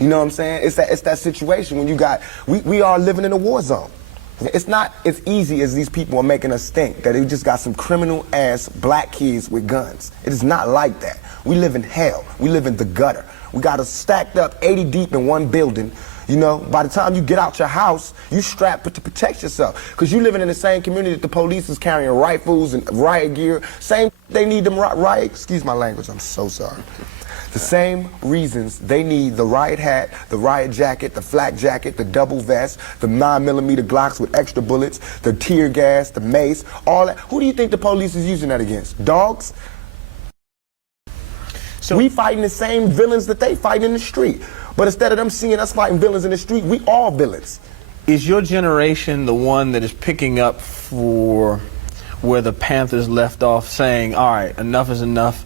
You know what I'm saying? It's that situation when you got, we are living in a war zone. It's not as easy as these people are making us think, that they just got some criminal ass black kids with guns. It is not like that. We live in hell. We live in the gutter. We got us stacked up 80 deep in one building. You know, by the time you get out your house, you strapped to protect yourself. Because you living in the same community that the police is carrying rifles and riot gear. Same, they need them riot, excuse my language, I'm so sorry. The same reasons they need the riot hat, the riot jacket, the flak jacket, the double vest, the 9mm Glocks with extra bullets, the tear gas, the mace, all that. Who do you think the police is using that against? Dogs? So we fighting the same villains that they fight in the street. But instead of them seeing us fighting villains in the street, we all villains. Is your generation the one that is picking up for where the Panthers left off, saying, all right, enough is enough?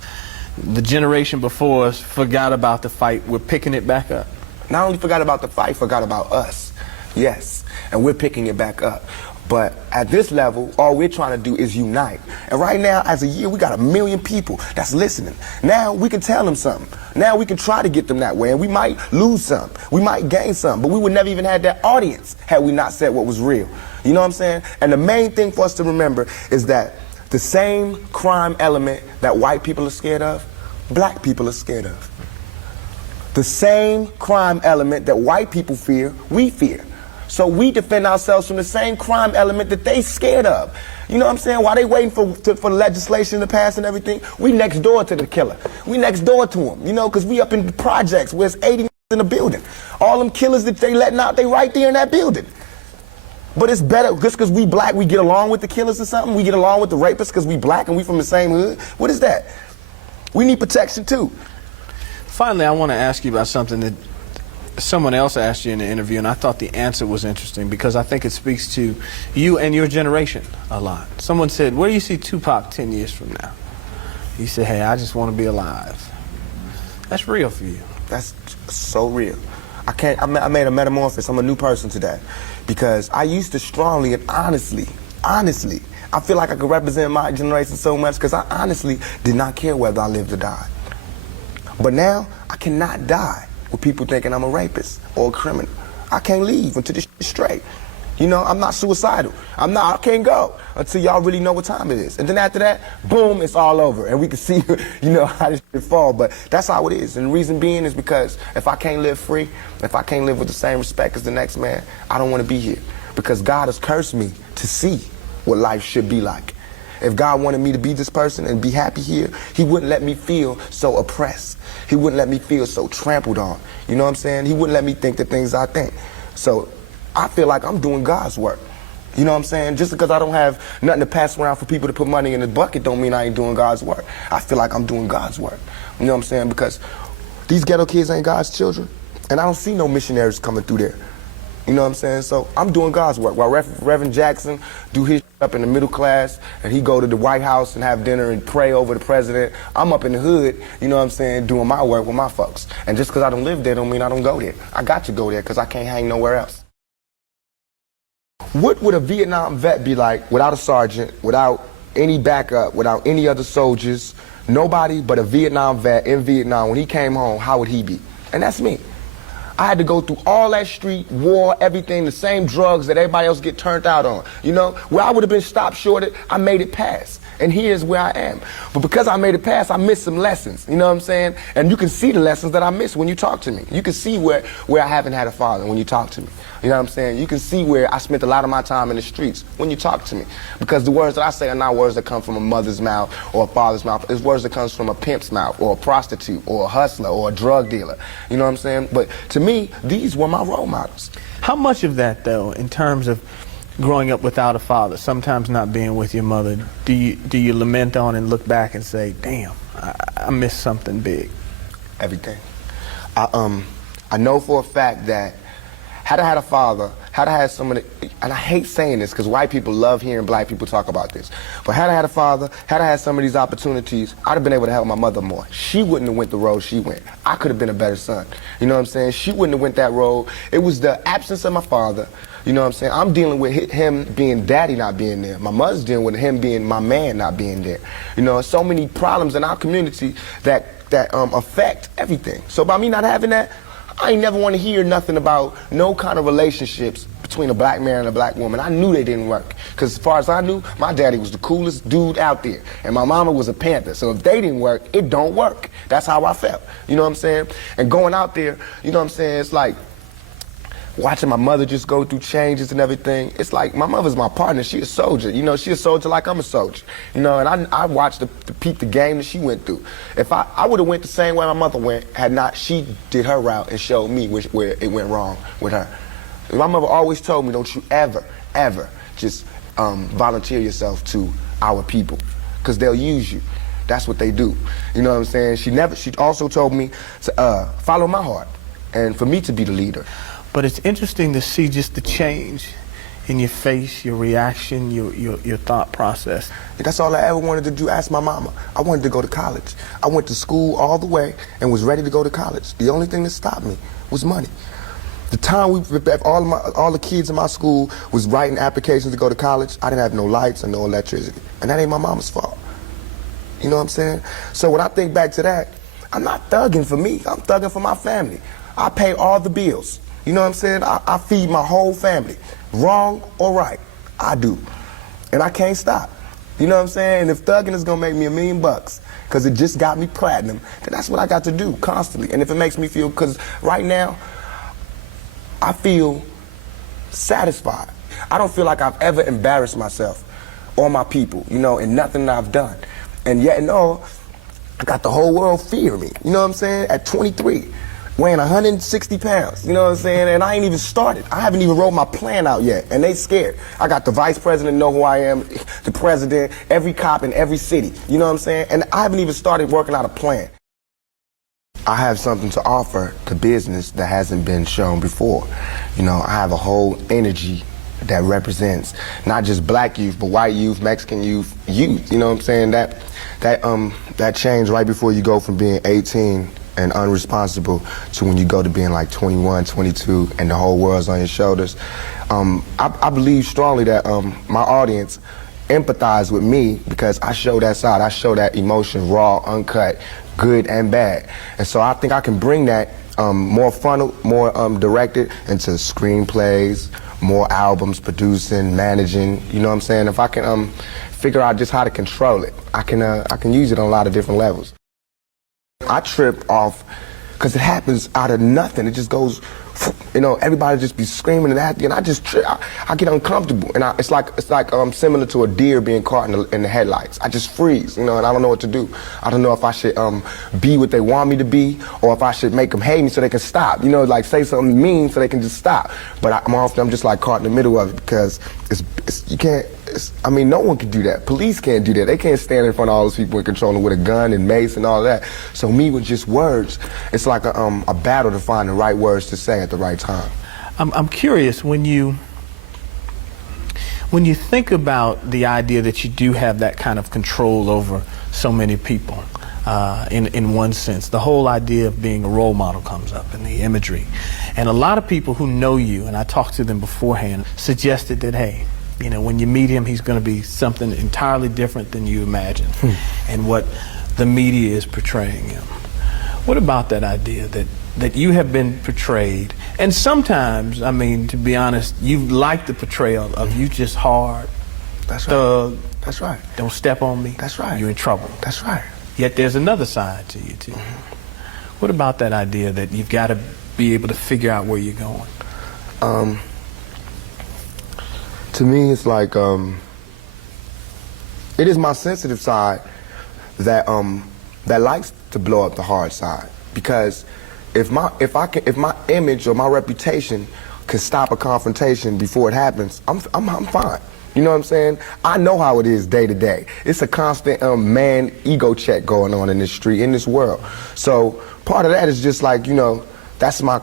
The generation before us forgot about the fight. We're picking it back up. Not only forgot about the fight, forgot about us. Yes, and we're picking it back up. But at this level, all we're trying to do is unite. And right now, as a year, we got 1 million people that's listening. Now we can tell them something. Now we can try to get them that way. And we might lose some. We might gain some. But we would never even have that audience had we not said what was real. You know what I'm saying? And the main thing for us to remember is that the same crime element that white people are scared of, black people are scared of. The same crime element that white people fear, we fear. So we defend ourselves from the same crime element that they scared of. You know what I'm saying? While they waiting for legislation to pass and everything, we next door to the killer. We next door to him, you know, because we up in the projects where it's 80 in the building. All them killers that they letting out, they right there in that building. But it's better, just because we black, we get along with the killers or something? We get along with the rapists because we black and we from the same hood? What is that? We need protection too. Finally, I want to ask you about something that someone else asked you in the interview, and I thought the answer was interesting because I think it speaks to you and your generation a lot. Someone said, where do you see Tupac 10 years from now? You said, hey, I just want to be alive. That's real for you. That's so real. I made a metamorphosis. I'm a new person today because I used to strongly and honestly, I feel like I could represent my generation so much because I honestly did not care whether I lived or died. But now, I cannot die with people thinking I'm a rapist or a criminal. I can't leave until this is straight. You know, I'm not suicidal. I can't go until y'all really know what time it is. And then after that, boom, it's all over. And we can see, you know, how this shit fall. But that's how it is. And the reason being is because if I can't live free, if I can't live with the same respect as the next man, I don't want to be here. Because God has cursed me to see what life should be like. If God wanted me to be this person and be happy here, he wouldn't let me feel so oppressed. He wouldn't let me feel so trampled on. You know what I'm saying? He wouldn't let me think the things I think. So I feel like I'm doing God's work. You know what I'm saying? Just because I don't have nothing to pass around for people to put money in the bucket don't mean I ain't doing God's work. I feel like I'm doing God's work. You know what I'm saying? Because these ghetto kids ain't God's children. And I don't see no missionaries coming through there. You know what I'm saying? So I'm doing God's work. While Reverend Jackson do his up in the middle class and he go to the White House and have dinner and pray over the president, I'm up in the hood, you know what I'm saying, doing my work with my folks. And just because I don't live there don't mean I don't go there. I got to go there because I can't hang nowhere else. What would a Vietnam vet be like without a sergeant, without any backup, without any other soldiers, nobody but a Vietnam vet in Vietnam? When he came home, how would he be? And that's me. I had to go through all that street, war, everything, the same drugs that everybody else get turned out on. You know, where I would have been stopped short, I made it past. And here's where I am. But because I made it past, I missed some lessons. You know what I'm saying? And you can see the lessons that I missed when you talk to me. You can see where I haven't had a father when you talk to me. You know what I'm saying? You can see where I spent a lot of my time in the streets when you talk to me. Because the words that I say are not words that come from a mother's mouth or a father's mouth. It's words that comes from a pimp's mouth or a prostitute or a hustler or a drug dealer. You know what I'm saying? But to me, these were my role models. How much of that, though, in terms of growing up without a father, sometimes not being with your mother, do you lament on and look back and say, damn, I missed something big? Everything. I know for a fact that had I had a father, had I had someone, and I hate saying this because white people love hearing black people talk about this, but had I had a father, had I had some of these opportunities, I'd have been able to help my mother more. She wouldn't have went the road she went. I could have been a better son. You know what I'm saying? She wouldn't have went that road. It was the absence of my father. You know what I'm saying? I'm dealing with him being daddy not being there. My mother's dealing with him being my man not being there. You know, so many problems in our community that affect everything. So by me not having that, I ain't never want to hear nothing about no kind of relationships between a black man and a black woman. I knew they didn't work. Because as far as I knew, my daddy was the coolest dude out there. And my mama was a Panther. So if they didn't work, it don't work. That's how I felt. You know what I'm saying? And going out there, you know what I'm saying, it's like watching my mother just go through changes and everything. It's like my mother's my partner. She a soldier. You know, she a soldier like I'm a soldier. You know, and I watched the peep the game that she went through. If I would have went the same way my mother went, had not she did her route and showed me where it went wrong with her. My mother always told me, don't you ever, ever just volunteer yourself to our people, because they'll use you. That's what they do. You know what I'm saying? She also told me to follow my heart and for me to be the leader. But it's interesting to see just the change in your face, your reaction, your thought process. That's all I ever wanted to do. Ask my mama. I wanted to go to college. I went to school all the way and was ready to go to college. The only thing that stopped me was money. The time all the kids in my school was writing applications to go to college, I didn't have no lights and no electricity. And that ain't my mama's fault. You know what I'm saying? So when I think back to that, I'm not thugging for me. I'm thugging for my family. I pay all the bills. You know what I'm saying? I feed my whole family. Wrong or right, I do. And I can't stop. You know what I'm saying? And if thugging is gonna make me $1 million, because it just got me platinum, then that's what I got to do constantly. And if it makes me feel, because right now, I feel satisfied. I don't feel like I've ever embarrassed myself or my people, you know, in nothing that I've done. And yet and all, I got the whole world fearing me. You know what I'm saying? At 23. Weighing 160 pounds, you know what I'm saying? And I ain't even started. I haven't even wrote my plan out yet, and they scared. I got the vice president know who I am, the president, every cop in every city, you know what I'm saying? And I haven't even started working out a plan. I have something to offer to business that hasn't been shown before. You know, I have a whole energy that represents not just black youth, but white youth, Mexican youth, you know what I'm saying? That change right before you go from being 18 and unresponsible to when you go to being like 21, 22, and the whole world's on your shoulders. I believe strongly that my audience empathize with me because I show that side. I show that emotion, raw, uncut, good and bad. And so I think I can bring that more funneled, more directed into screenplays, more albums, producing, managing, you know what I'm saying? If I can figure out just how to control it, I can use it on a lot of different levels. I trip off because it happens out of nothing. It just goes, you know, everybody just be screaming and acting, and I just trip. I get uncomfortable, and it's like similar to a deer being caught in the headlights. I just freeze, you know, and I don't know what to do. I don't know if I should be what they want me to be, or if I should make them hate me so they can stop. You know, like say something mean so they can just stop. But I'm just like caught in the middle of it because you can't. I mean, no one can do that. Police can't do that. They can't stand in front of all those people and control them with a gun and mace and all that. So me with just words, it's like a battle to find the right words to say at the right time. I'm curious, when you think about the idea that you do have that kind of control over so many people, in one sense, the whole idea of being a role model comes up in the imagery. And a lot of people who know you, and I talked to them beforehand, suggested that, hey, you know, when you meet him, he's going to be something entirely different than you imagined and what the media is portraying him. What about that idea that you have been portrayed, and sometimes, I mean, to be honest, you like the portrayal of you just hard, That's right. thug, That's right. don't step on me, That's right. you're in trouble. That's right. Yet there's another side to you, too. What about that idea that you've got to be able to figure out where you're going? To me, it's like it is my sensitive side that likes to blow up the hard side, because if my image or my reputation can stop a confrontation before it happens, I'm fine. You know what I'm saying? I know how it is day to day. It's a constant man ego check going on in this street, in this world. So part of that is just like, you know, that's my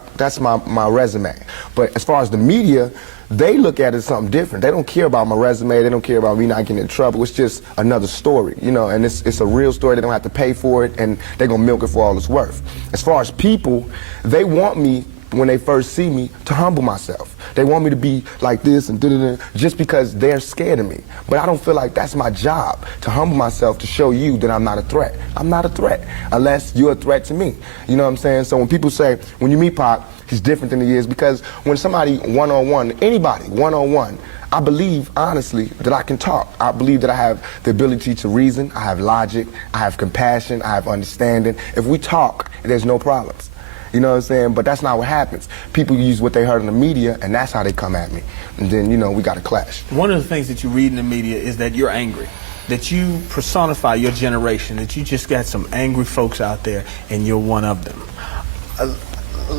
resume. But as far as the media, they look at it as something different. They don't care about my resume. They don't care about me not getting in trouble. It's just another story, you know, and it's a real story. They don't have to pay for it, and they're going to milk it for all it's worth. As far as people, they want me, when they first see me, to humble myself. They want me to be like this and da-da-da, just because they're scared of me. But I don't feel like that's my job, to humble myself to show you that I'm not a threat. I'm not a threat unless you're a threat to me. You know what I'm saying? So when people say, when you meet Pac, he's different than he is, because when somebody one-on-one, anybody one-on-one, I believe, honestly, that I can talk. I believe that I have the ability to reason, I have logic, I have compassion, I have understanding. If we talk, there's no problems. You know what I'm saying? But that's not what happens. People use what they heard in the media, and that's how they come at me. And then, you know, we got to clash. One of the things that you read in the media is that you're angry, that you personify your generation, that you just got some angry folks out there, and you're one of them.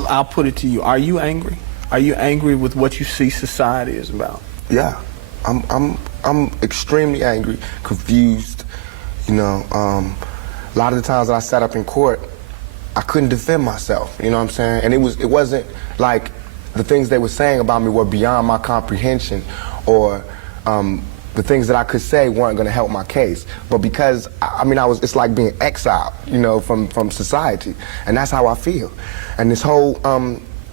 I'll put it to you. Are you angry? Are you angry with what you see society is about? Yeah, I'm extremely angry, confused. You know, a lot of the times that I sat up in court, I couldn't defend myself. You know what I'm saying? And it wasn't like the things they were saying about me were beyond my comprehension, or the things that I could say weren't going to help my case. But because it's like being exiled, you know, from society, and that's how I feel. And this whole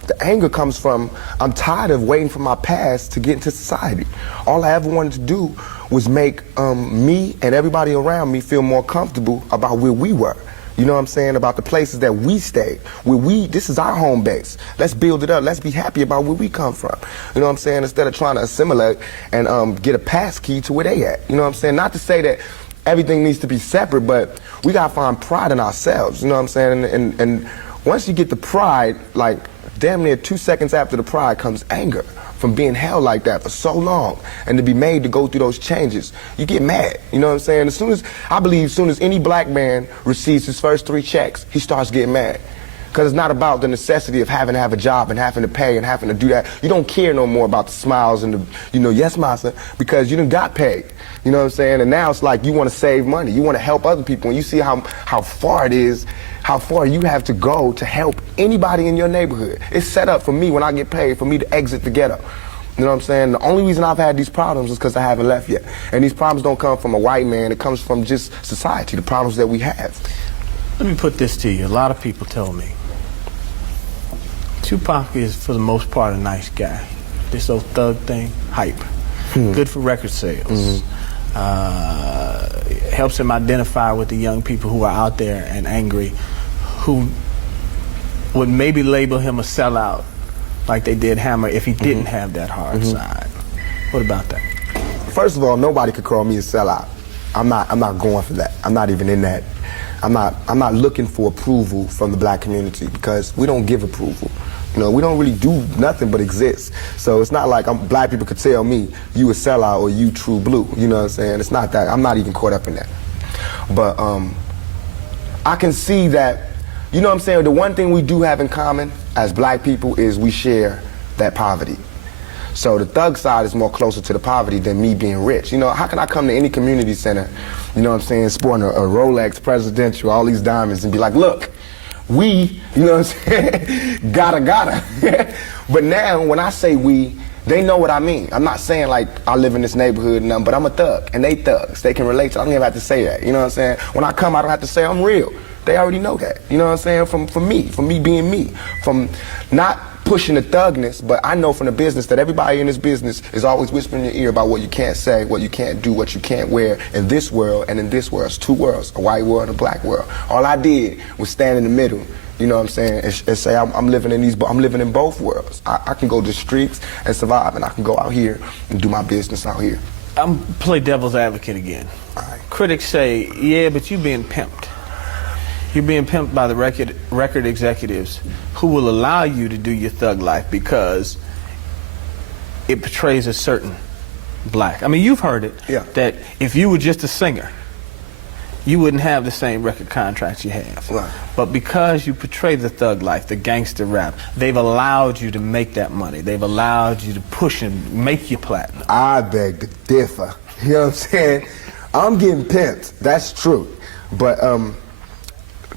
the anger comes from, I'm tired of waiting for my past to get into society. All I ever wanted to do was make me and everybody around me feel more comfortable about where we were. You know what I'm saying? About the places that we stayed. This is our home base. Let's build it up. Let's be happy about where we come from. You know what I'm saying? Instead of trying to assimilate and get a pass key to where they at. You know what I'm saying? Not to say that everything needs to be separate, but we gotta find pride in ourselves. You know what I'm saying? And once you get the pride, like, damn near 2 seconds after the pride comes anger from being held like that for so long, and to be made to go through those changes. You get mad, you know what I'm saying? I believe as soon as any black man receives his first 3 checks, he starts getting mad. Because it's not about the necessity of having to have a job and having to pay and having to do that. You don't care no more about the smiles and the, you know, yes, massa, because you done got paid. You know what I'm saying? And now it's like you want to save money. You want to help other people. And you see how far it is, how far you have to go to help anybody in your neighborhood. It's set up for me when I get paid, for me to exit the ghetto. You know what I'm saying? The only reason I've had these problems is because I haven't left yet. And these problems don't come from a white man. It comes from just society, the problems that we have. Let me put this to you. A lot of people tell me Tupac is, for the most part, a nice guy. This old thug thing, hype. Good for record sales. Helps him identify with the young people who are out there and angry, who would maybe label him a sellout, like they did Hammer, if he didn't have that hard side. What about that? First of all, nobody could call me a sellout. I'm not going for that. I'm not even in that. I'm not looking for approval from the black community, because we don't give approval. You know, we don't really do nothing but exist. So it's not like black people could tell me, you a sellout or you true blue. You know what I'm saying? It's not that. I'm not even caught up in that. But I can see that, you know what I'm saying, the one thing we do have in common as black people is we share that poverty. So the thug side is more closer to the poverty than me being rich. You know, how can I come to any community center, you know what I'm saying, sporting a Rolex Presidential, all these diamonds, and be like, look, we, you know what I'm saying, gotta. But now, when I say we, they know what I mean. I'm not saying like I live in this neighborhood and nothing, but I'm a thug, and they thugs. They can relate to it. I don't even have to say that, you know what I'm saying? When I come, I don't have to say I'm real. They already know that, you know what I'm saying? From me being me, from not pushing the thugness, but I know from the business that everybody in this business is always whispering in your ear about what you can't say, what you can't do, what you can't wear in this world and in this world. It's 2 worlds, a white world and a black world. All I did was stand in the middle, you know what I'm saying, and say I'm living in both worlds. I can go to the streets and survive, and I can go out here and do my business out here. I'm play devil's advocate again. Right. Critics say, yeah, but you're being pimped. You're being pimped by the record executives who will allow you to do your thug life because it portrays a certain black. I mean, you've heard it, yeah, that if you were just a singer, you wouldn't have the same record contracts you have. Right. But because you portray the thug life, the gangster rap, they've allowed you to make that money. They've allowed you to push and make your platinum. I beg to differ. You know what I'm saying? I'm getting pimped. That's true. But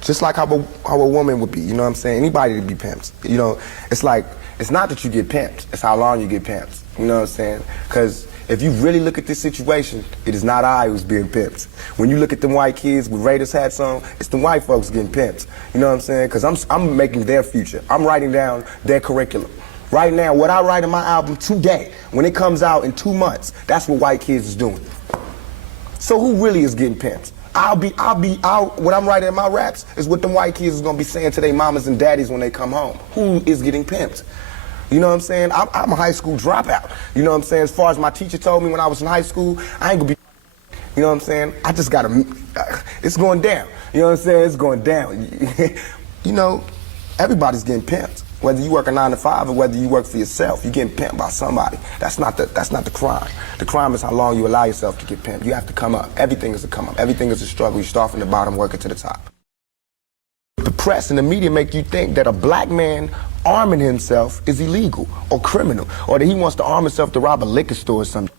just like how a woman would be, you know what I'm saying? Anybody to be pimped. You know, it's like, it's not that you get pimped, it's how long you get pimped. You know what I'm saying? Because if you really look at this situation, it is not I who's being pimped. When you look at them white kids with Raiders hats on, it's the white folks getting pimped. You know what I'm saying? Because I'm making their future. I'm writing down their curriculum Right now, what I write in my album today, when it comes out in 2 months, that's what white kids is doing. So who really is getting pimped? What I'm writing in my raps is what them white kids is gonna be saying to their mamas and daddies when they come home. Who is getting pimped? You know what I'm saying? I'm a high school dropout. You know what I'm saying? As far as my teacher told me when I was in high school, I ain't gonna be, you know what I'm saying? I just gotta, it's going down. You know what I'm saying? It's going down. You know, everybody's getting pimped. Whether you work a 9 to 5 or whether you work for yourself, you're getting pimped by somebody. That's not the crime. The crime is how long you allow yourself to get pimped. You have to come up. Everything is a come up. Everything is a struggle. You start from the bottom, working to the top. The press and the media make you think that a black man arming himself is illegal or criminal, or that he wants to arm himself to rob a liquor store or something.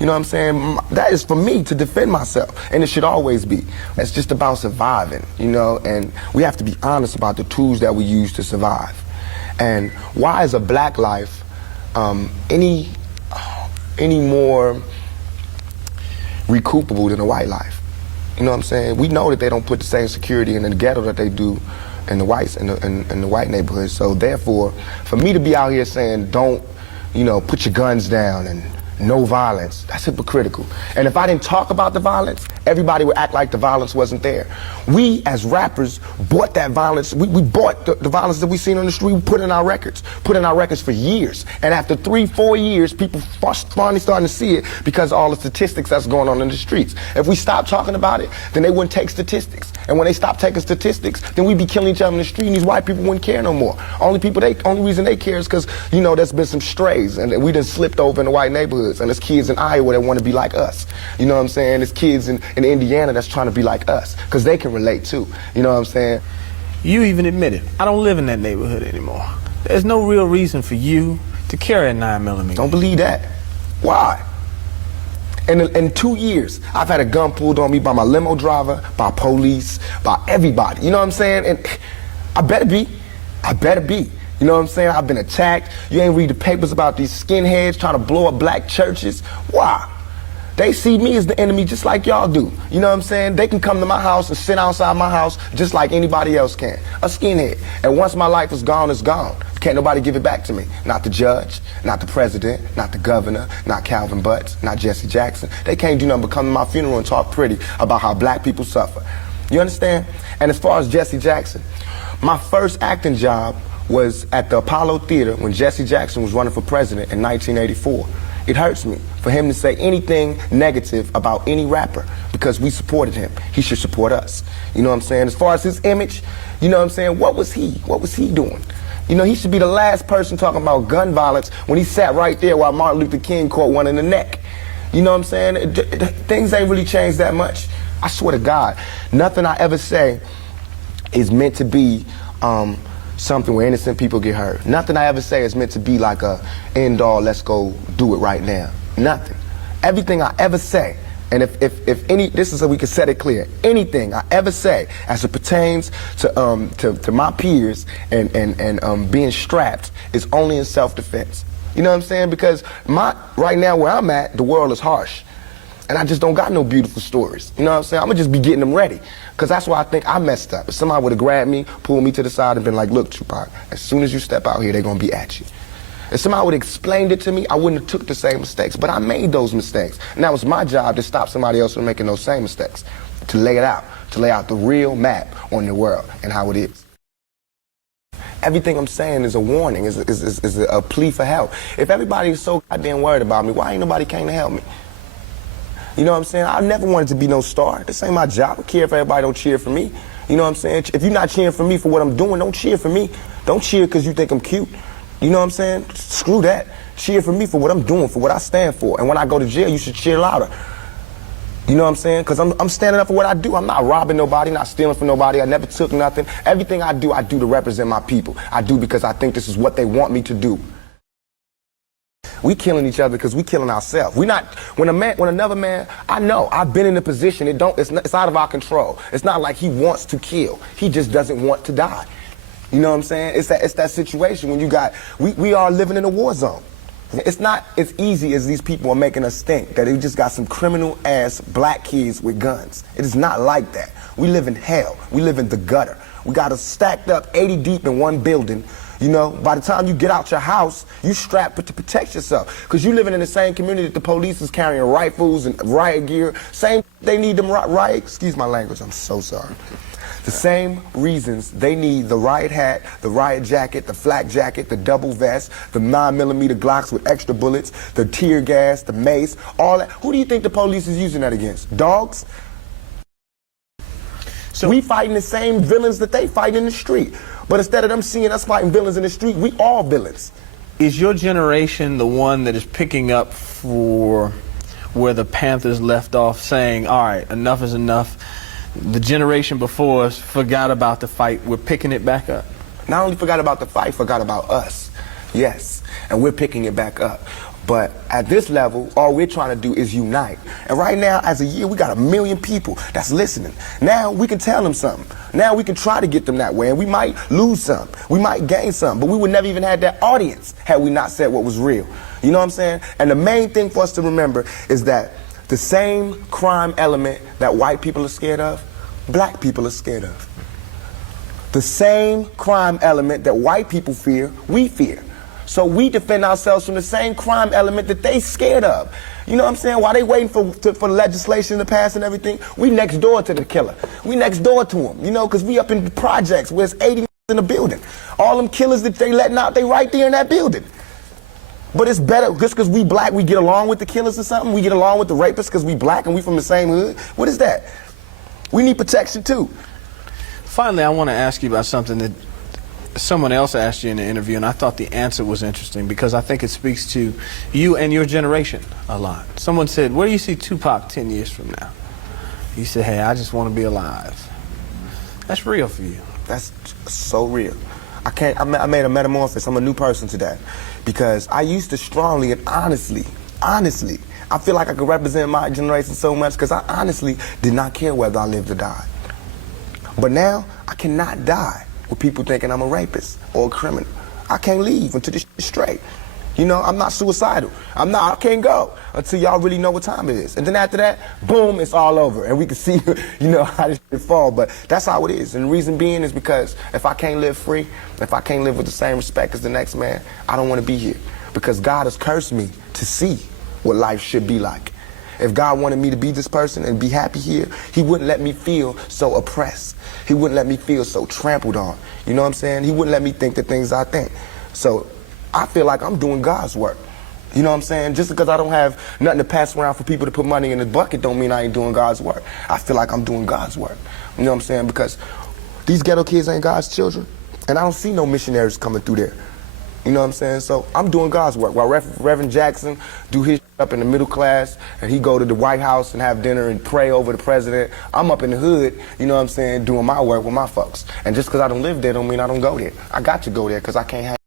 You know what I'm saying? That is for me to defend myself, and it should always be. It's just about surviving, you know, and we have to be honest about the tools that we use to survive. And why is a black life any more recoupable than a white life? You know what I'm saying? We know that they don't put the same security in the ghetto that they do in the whites in the white neighborhoods. So therefore, for me to be out here saying don't, you know, put your guns down and no violence, that's hypocritical. And if I didn't talk about the violence, everybody would act like the violence wasn't there. We, as rappers, bought that violence. We bought the violence that we seen on the street, we put in our records for years. And after 3-4 years, people finally starting to see it because of all the statistics that's going on in the streets. If we stop talking about it, then they wouldn't take statistics. And when they stop taking statistics, then we'd be killing each other in the street, and these white people wouldn't care no more. Only reason they care is because, you know, there's been some strays, and we done slipped over in the white neighborhoods, and there's kids in Iowa that want to be like us. You know what I'm saying? There's kids in Indiana that's trying to be like us, because they can relate too. You know what I'm saying? You even admitted, I don't live in that neighborhood anymore. There's no real reason for you to carry a 9mm. Don't believe that. Why? In 2 years, I've had a gun pulled on me by my limo driver, by police, by everybody. You know what I'm saying? And I better be. I better be. You know what I'm saying? I've been attacked. You ain't read the papers about these skinheads trying to blow up black churches. Why? They see me as the enemy just like y'all do. You know what I'm saying? They can come to my house and sit outside my house just like anybody else can. A skinhead. And once my life is gone, it's gone. Can't nobody give it back to me. Not the judge, not the president, not the governor, not Calvin Butts, not Jesse Jackson. They can't do nothing but come to my funeral and talk pretty about how black people suffer. You understand? And as far as Jesse Jackson, my first acting job was at the Apollo Theater when Jesse Jackson was running for president in 1984. It hurts me for him to say anything negative about any rapper because we supported him. He should support us. You know what I'm saying? As far as his image, you know what I'm saying? What was he doing? You know, he should be the last person talking about gun violence when he sat right there while Martin Luther King caught one in the neck. You know what I'm saying? Things ain't really changed that much. I swear to God, nothing I ever say is meant to be something where innocent people get hurt. Nothing I ever say is meant to be like a end all, let's go do it right now. Nothing. Everything I ever say, and if any, this is so we can set it clear, anything I ever say as it pertains to my peers and being strapped is only in self-defense. You know what I'm saying? Because right now where I'm at, the world is harsh. And I just don't got no beautiful stories. You know what I'm saying? I'm gonna just be getting them ready. Because that's why I think I messed up. If somebody would have grabbed me, pulled me to the side and been like, look, Tupac, as soon as you step out here, they're gonna be at you. If somebody would have explained it to me, I wouldn't have took the same mistakes. But I made those mistakes. And that was my job to stop somebody else from making those same mistakes. To lay it out. To lay out the real map on the world and how it is. Everything I'm saying is a warning, is a plea for help. If everybody is so goddamn worried about me, why ain't nobody came to help me? You know what I'm saying? I never wanted to be no star. This ain't my job. I don't care if everybody don't cheer for me. You know what I'm saying? If you're not cheering for me for what I'm doing, don't cheer for me. Don't cheer because you think I'm cute. You know what I'm saying? Screw that. Cheer for me for what I'm doing, for what I stand for. And when I go to jail, you should cheer louder. You know what I'm saying? Because I'm standing up for what I do. I'm not robbing nobody, not stealing from nobody. I never took nothing. Everything I do to represent my people. I do because I think this is what they want me to do. We killing each other because we killing ourselves. We not, when another man, I know, I've been in a position, it's out of our control. It's not like he wants to kill. He just doesn't want to die. You know what I'm saying? It's that situation when we are living in a war zone. It's not as easy as these people are making us think, that they just got some criminal ass black kids with guns. It is not like that. We live in hell. We live in the gutter. We got us stacked up 80 deep in one building, You know, by the time you get out your house, you strapped to protect yourself. Because you living in the same community that the police is carrying rifles and riot gear. Same, they need them riot, excuse my language, I'm so sorry. The same reasons they need the riot hat, the riot jacket, the flak jacket, the double vest, the 9mm Glocks with extra bullets, the tear gas, the mace, all that. Who do you think the police is using that against? Dogs? So we fighting the same villains that they fight in the street. But instead of them seeing us fighting villains in the street, we all villains. Is your generation the one that is picking up for where the Panthers left off, saying, all right, enough is enough? The generation before us forgot about the fight. We're picking it back up. Not only forgot about the fight, forgot about us. Yes, and we're picking it back up. But at this level, all we're trying to do is unite. And right now, as a year, we got 1 million people that's listening. Now we can tell them something. Now we can try to get them that way. And we might lose some. We might gain some. But we would never even have that audience had we not said what was real. You know what I'm saying? And the main thing for us to remember is that the same crime element that white people are scared of, black people are scared of. The same crime element that white people fear, we fear. So we defend ourselves from the same crime element that they scared of. You know what I'm saying? While they waiting for legislation to pass and everything, we next door to the killer. We next door to him, you know, because we up in the projects where it's 80 in the building. All them killers that they letting out, they right there in that building. But it's better, just because we black, we get along with the killers or something? We get along with the rapists because we black and we from the same hood? What is that? We need protection too. Finally, I want to ask you about something that someone else asked you in the interview, and I thought the answer was interesting because I think it speaks to you and your generation a lot. Someone said, where do you see Tupac 10 years from now? You said, hey, I just want to be alive. That's real for you. That's so real. I made a metamorphosis. I'm a new person today because I used to strongly and honestly, I feel like I could represent my generation so much because I honestly did not care whether I lived or died. But now I cannot die with people thinking I'm a rapist or a criminal. I can't leave until this shit's straight. You know, I'm not suicidal. I can't go until y'all really know what time it is. And then after that, boom, it's all over. And we can see, you know, how this shit fall. But that's how it is. And the reason being is because if I can't live free, if I can't live with the same respect as the next man, I don't want to be here. Because God has cursed me to see what life should be like. If God wanted me to be this person and be happy here, he wouldn't let me feel so oppressed. He wouldn't let me feel so trampled on. You know what I'm saying? He wouldn't let me think the things I think. So I feel like I'm doing God's work. You know what I'm saying? Just because I don't have nothing to pass around for people to put money in the bucket don't mean I ain't doing God's work. I feel like I'm doing God's work. You know what I'm saying? Because these ghetto kids ain't God's children. And I don't see no missionaries coming through there. You know what I'm saying? So I'm doing God's work. While Reverend Jackson do his up in the middle class and he go to the White House and have dinner and pray over the president, I'm up in the hood, you know what I'm saying, doing my work with my folks. And just because I don't live there don't mean I don't go there. I got to go there because I can't have